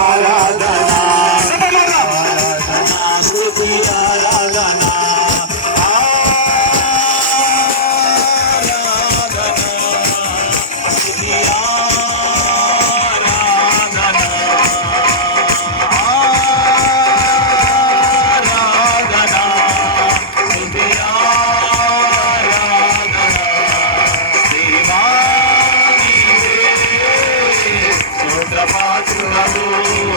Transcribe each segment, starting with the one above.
ആരാധ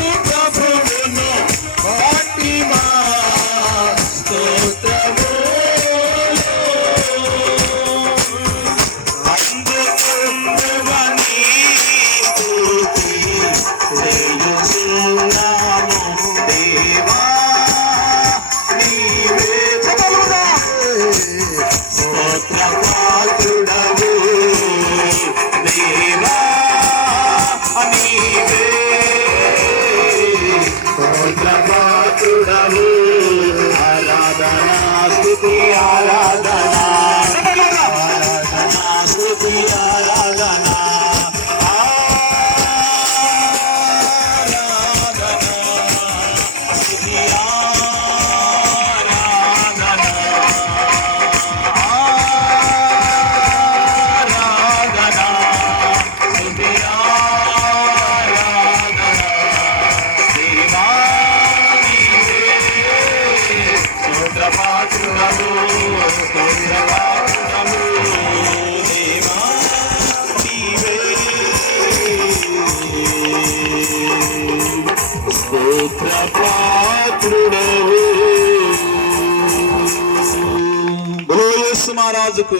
యేసు మహారాజుకు